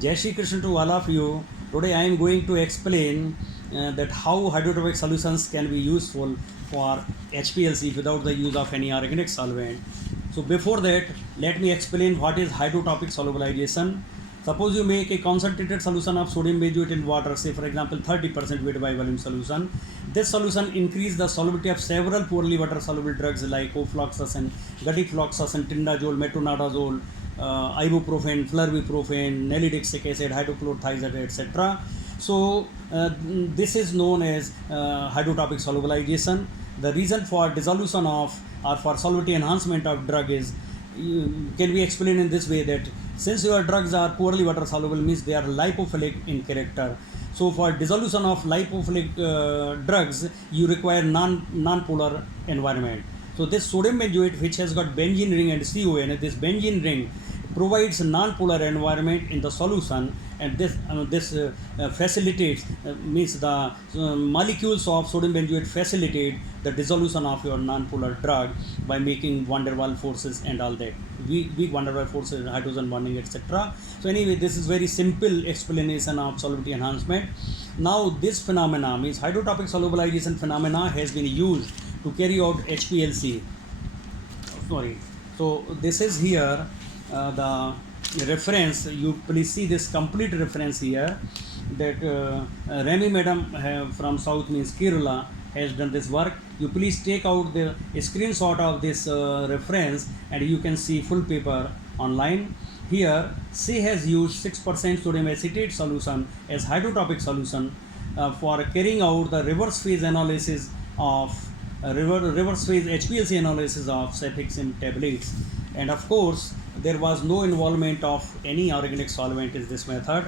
Jai Shri Krishna to all of you. Today I am going to explain that how hydrotrophic solutions can be useful for HPLC without the use of any organic solvent. So before that, let me explain what is hydrotrophic solubilization. Suppose you make a concentrated solution of sodium benzoate in water, say for example 30% weight by volume solution. This solution increase the solubility of several poorly water soluble drugs like ofloxacin, gatifloxacin, tindazole, metronidazole, ibuprofen, flurbiprofen, nalidixic acid, hydrochlorothiazide, etc. So this is known as hydrotrophic solubilization. The reason for dissolution of or for solubility enhancement of drug is can be explained in this way that since your drugs are poorly water soluble means they are lipophilic in character. So for dissolution of lipophilic drugs you require non-polar environment. So this sodium benzoate which has got benzene ring and CON, this benzene ring provides non-polar environment in the solution, and this facilitates means the molecules of sodium benzoate facilitate the dissolution of your non-polar drug by making van der Waals forces and all that, weak van der Waals forces, hydrogen bonding, etc. So anyway, this is very simple explanation of solubility enhancement. Now this phenomena means hydrotrophic solubilization phenomena has been used to carry out HPLC. Sorry. So this is here the reference. You please see this complete reference here that Remy madam from South means Kerala has done this work. You please take out the screenshot of this reference and you can see full paper online. Here she has used 6% sodium acetate solution as hydrotrophic solution for carrying out the reverse phase analysis of reverse phase HPLC analysis of cefixime tablets. And of course there was no involvement of any organic solvent in this method.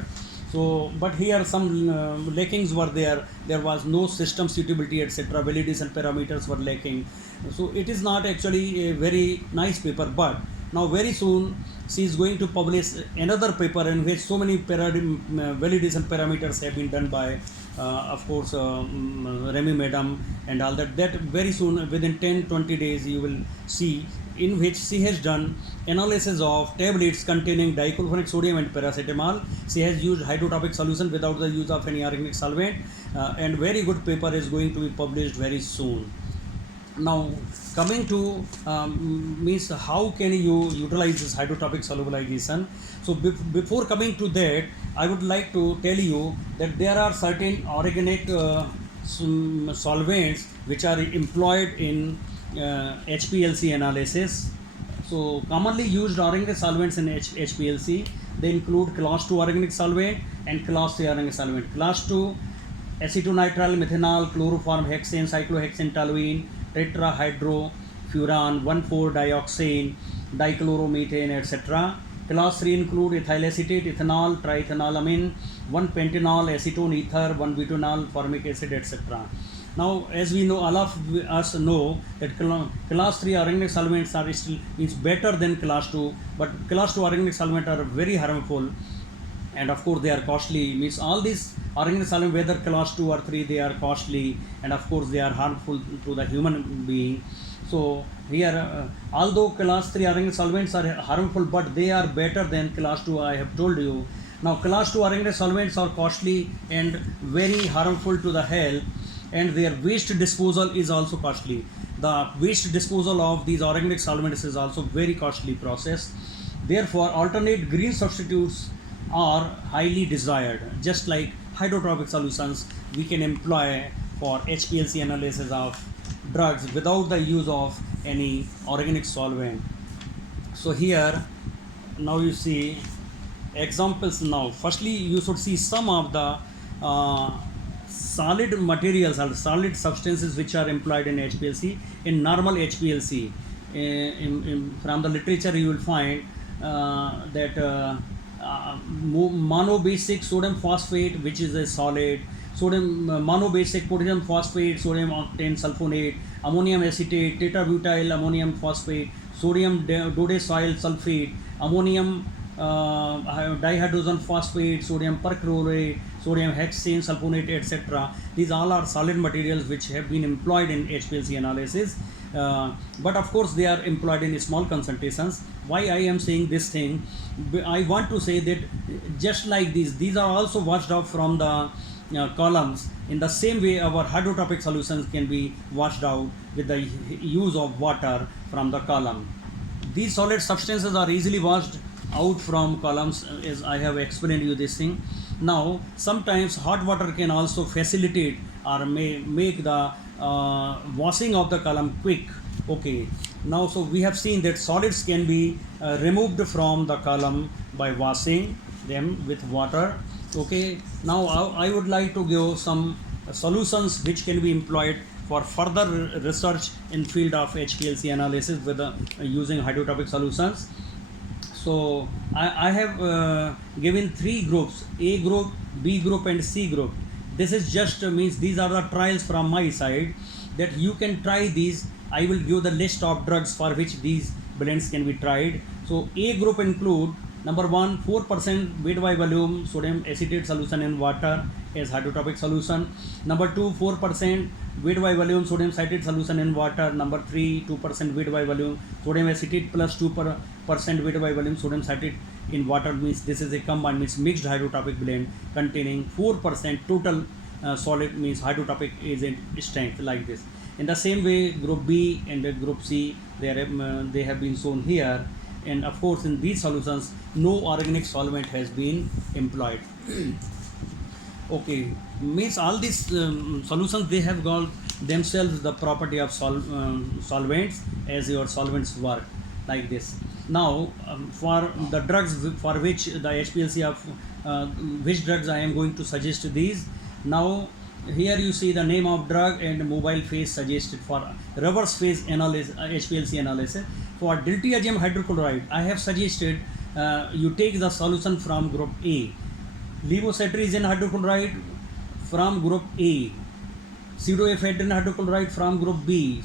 So but here some lackings were there. There was no system suitability, etc. Validation parameters were lacking. So it is not actually a very nice paper, but now very soon she is going to publish another paper in which so many validation parameters have been done by of course Remy madam and all that. That very soon within 10-20 days you will see, in which she has done analysis of tablets containing dichloromethane sodium and paracetamol. She has used hydrotrophic solution without the use of any organic solvent, and very good paper is going to be published very soon. Now coming to means how can you utilize this hydrotrophic solubilization. So before coming to that, I would like to tell you that there are certain organic solvents which are employed in HPLC analysis. So commonly used organic solvents in HPLC, they include class 2 organic solvent and class 3 organic solvent. Class 2 acetonitrile, methanol, chloroform, hexane, cyclohexane, toluene, tetrahydrofuran, 1,4-dioxane, dichloromethane, etc. Class 3 include ethyl acetate, ethanol, triethanolamine, 1-pentanol, acetone ether, 1-butanol, formic acid, etc. Now, as we know, all of us know that class 3 organic solvents are still is better than class 2, but class 2 organic solvents are very harmful, and of course they are costly. Means all these organic solvents, whether class 2 or 3, they are costly, and of course they are harmful to the human being. So here, although class 3 organic solvents are harmful, but they are better than class 2, I have told you. Now class 2 organic solvents are costly and very harmful to the health, and their waste disposal is also costly. The waste disposal of these organic solvents is also very costly process. Therefore, alternate green substitutes are highly desired. Just like hydrotrophic solutions, we can employ for HPLC analysis of drugs without the use of any organic solvent. So here, now you see examples. Now, firstly, you should see some of the solid materials or solid substances which are employed in HPLC. In normal HPLC, from the literature you will find that monobasic sodium phosphate, which is a solid, sodium monobasic potassium phosphate, sodium octane sulfonate, ammonium acetate, tetrabutyl ammonium phosphate, sodium dodecyl sulfate, ammonium dihydrogen phosphate, sodium perchlorate, sodium hexane sulfonate, etc. These all are solid materials which have been employed in HPLC analysis. But of course they are employed in small concentrations. Why I am saying this thing? I want to say that just like these are also washed out from the columns. In the same way, our hydrotropic solutions can be washed out with the use of water from the column. These solid substances are easily washed out from columns, as I have explained you this thing. Now, sometimes hot water can also facilitate or may make the washing of the column quick. Okay. Now, so we have seen that solids can be removed from the column by washing them with water. Okay. Now, I would like to give some solutions which can be employed for further research in field of HPLC analysis with using hydrotropic solutions. So I have given three groups: A group, B group, and C group. This is just means these are the trials from my side that you can try these. I will give the list of drugs for which these blends can be tried. So A group include number one, 4% weight by volume sodium acetate solution in water as hydrotropic solution. Number two, 4% weight by volume sodium citrate solution in water. Number three, 2% weight by volume sodium acetate plus 2% weight by volume sodium citrate in water, means this is a combined means mixed hydrotropic blend containing 4% total solid means hydrotropic agent strength, like this. In the same way, group B and group C, they have been shown here. And of course, in these solutions, no organic solvent has been employed. Okay, means all these solutions, they have got themselves the property of solvents as your solvents work, like this. Now, for the drugs for which the HPLC of which drugs I am going to suggest these. Now, here you see the name of drug and mobile phase suggested for reverse phase analysis, HPLC analysis. For diltiazem hydrochloride, I have suggested you take the solution from group A. Levocetirizine hydrochloride from group A. Pseudoephedrine hydrochloride from group B.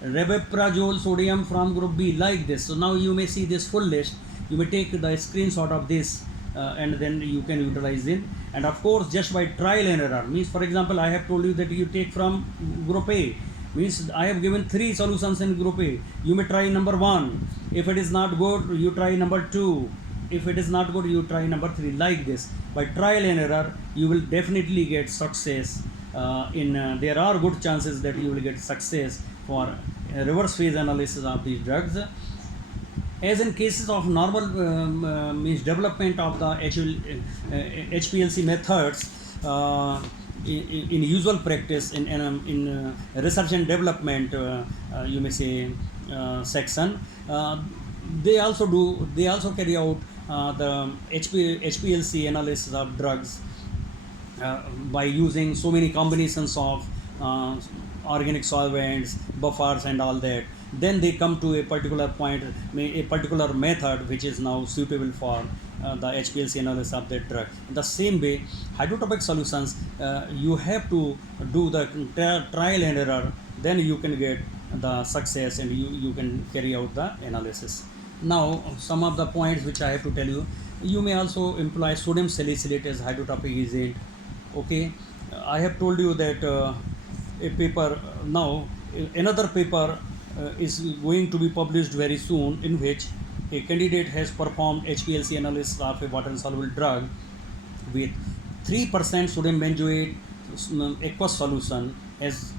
Rabeprazole sodium from group B, like this. So now you may see this full list. You may take the screenshot of this and then you can utilize it. And of course, just by trial and error, means for example, I have told you that you take from group A, means I have given three solutions in group A. You may try number one. If it is not good, you try number two. If it is not good, you try number three, like this. By trial and error, you will definitely get success. There are good chances that you will get success for reverse phase analysis of these drugs. As in cases of normal means development of the HPLC methods in usual practice in research and development, you may say section, they also carry out the HPLC analysis of drugs by using so many combinations of organic solvents, buffers and all that. Then they come to a particular point, a particular method which is now suitable for the HPLC analysis of that drug. In the same way, hydrotropic solutions, you have to do the trial and error, then you can get the success and you can carry out the analysis. Now, some of the points which I have to tell you, you may also employ sodium salicylate as hydrotropic agent. Okay, I have told you that a paper, now another paper is going to be published very soon, in which a candidate has performed HPLC analysis of a water soluble drug with 3% sodium benzoate aqueous solution as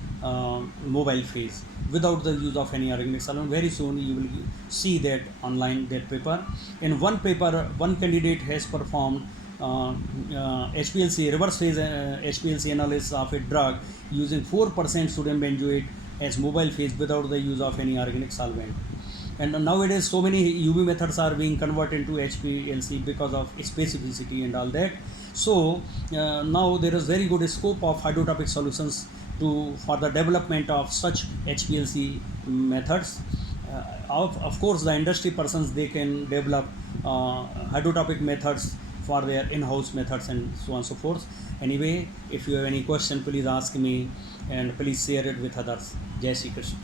mobile phase without the use of any organic solvent. Very soon you will see that online, that paper. In one paper, one candidate has performed HPLC reverse phase HPLC analysis of a drug using 4% sodium benzoate as mobile phase without the use of any organic solvent. And nowadays so many UV methods are being converted into HPLC because of specificity and all that. So now there is very good scope of hydrotropic solutions for the development of such HPLC methods. Of course, the industry persons, they can develop hydrotropic methods for their in-house methods and so on and so forth. Anyway, if you have any question, please ask me and please share it with others. Jai Shri Krishna.